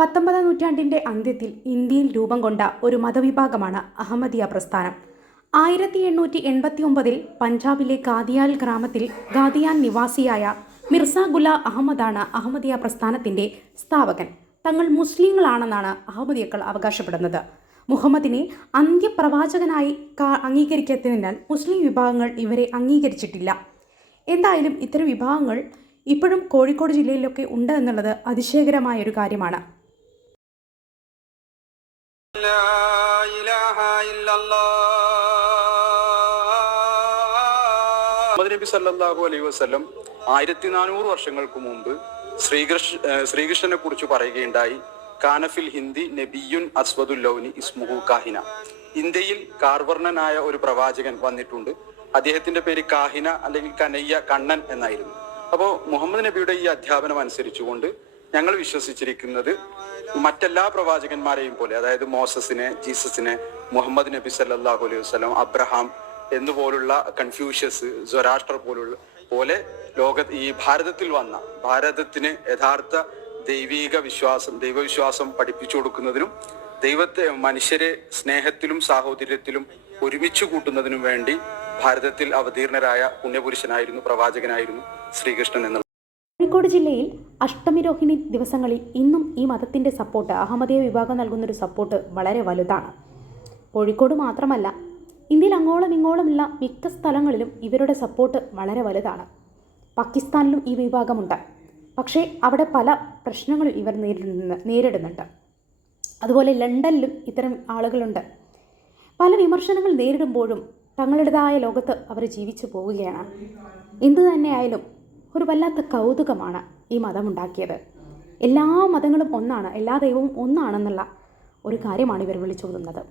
19ാം നൂറ്റാണ്ടിൻ്റെ അന്ത്യത്തിൽ ഇന്ത്യയിൽ രൂപം കൊണ്ട ഒരു മതവിഭാഗമാണ് അഹമ്മദിയ പ്രസ്ഥാനം. 1889 പഞ്ചാബിലെ ഗാദിയാൽ ഗ്രാമത്തിൽ ഗാദിയാൻ നിവാസിയായ മിർസ ഗുലാം അഹമ്മദാണ് അഹമ്മദിയ പ്രസ്ഥാനത്തിൻ്റെ സ്ഥാപകൻ. തങ്ങൾ മുസ്ലിങ്ങളാണെന്നാണ് അഹമ്മദിയക്കൾ അവകാശപ്പെടുന്നത്. മുഹമ്മദിനെ അന്ത്യപ്രവാചകനായി അംഗീകരിക്കാത്തതിനാൽ മുസ്ലിം വിഭാഗങ്ങൾ ഇവരെ അംഗീകരിച്ചിട്ടില്ല. എന്തായാലും ഇത്തരം വിഭാഗങ്ങൾ ഇപ്പോഴും കോഴിക്കോട് ജില്ലയിലൊക്കെ ഉണ്ട് എന്നുള്ളത് അതിശയകരമായൊരു കാര്യമാണ്. മുഹമ്മദ് നബി സല്ലല്ലാഹു അലൈഹി വസല്ലം 1400 വർഷങ്ങൾക്ക് മുമ്പ് ശ്രീകൃഷ്ണനെ കുറിച്ച് പറയുകയുണ്ടായി. കാനഫിൽ ഹിന്ദി നബിയുൻ അസ്വദുൽ ലൗനി ഇസ്മുഹു കാഹിന. ഇന്ത്യയിൽ കാർവർണനായ ഒരു പ്രവാചകൻ വന്നിട്ടുണ്ട്. അദ്ദേഹത്തിന്റെ പേര് കാഹിന അല്ലെങ്കിൽ കനയ്യ, കണ്ണൻ എന്നായിരുന്നു. അപ്പോൾ മുഹമ്മദ് നബിയുടെ ഈ അധ്യാപനം അനുസരിച്ചുകൊണ്ട് ഞങ്ങൾ വിശ്വസിച്ചിരിക്കുന്നത് മറ്റെല്ലാ പ്രവാചകന്മാരെയും പോലെ, അതായത് മോസസിനെ, ജീസസിനെ, മുഹമ്മദ് നബി സല്ലല്ലാഹു അലൈഹി വസല്ലം, അബ്രഹാം എന്നുപോലുള്ള കൺഫ്യൂഷ്യസ്, സൊറാഷ്ട്ര പോലെ ഈ ഭാരതത്തിൽ വന്ന ഭാരതത്തിന് യഥാർത്ഥ ദൈവവിശ്വാസം പഠിപ്പിച്ചു കൊടുക്കുന്നതിനും മനുഷ്യരെ സ്നേഹത്തിലും സാഹോദര്യത്തിലും ഒരുമിച്ച് കൂട്ടുന്നതിനും വേണ്ടി ഭാരതത്തിൽ അവതീർണരായ പുണ്യപുരുഷനായിരുന്നു, പ്രവാചകനായിരുന്നു ശ്രീകൃഷ്ണൻ എന്നുള്ളത്. കോഴിക്കോട് ജില്ലയിൽ അഷ്ടമിരോഹിണി ദിവസങ്ങളിൽ ഇന്നും ഈ മതത്തിൻ്റെ സപ്പോർട്ട്, അഹമ്മദിയ വിഭാഗം നൽകുന്നൊരു സപ്പോർട്ട് വളരെ വലുതാണ്. കോഴിക്കോട് മാത്രമല്ല, ഇന്ത്യയിൽ അങ്ങോളം ഇങ്ങോളമുള്ള മിക്ക സ്ഥലങ്ങളിലും ഇവരുടെ സപ്പോർട്ട് വളരെ വലുതാണ്. പാകിസ്ഥാനിലും ഈ വിഭാഗമുണ്ട്. പക്ഷേ അവിടെ പല പ്രശ്നങ്ങളും ഇവർ നേരിടുന്നുണ്ട്. അതുപോലെ ലണ്ടനിലും ഇത്തരം ആളുകളുണ്ട്. പല വിമർശനങ്ങൾ നേരിടുമ്പോഴും തങ്ങളുടേതായ ലോകത്ത് അവർ ജീവിച്ചു പോവുകയാണ്. എന്തു തന്നെയായാലും ഒരു വല്ലാത്ത കൗതുകമാണ് ഈ മതമുണ്ടാക്കിയത്. എല്ലാ മതങ്ങളും ഒന്നാണ്, എല്ലാ ദൈവവും ഒന്നാണെന്നുള്ള ഒരു കാര്യമാണ് ഇവർ വിളിച്ചോതുന്നത്.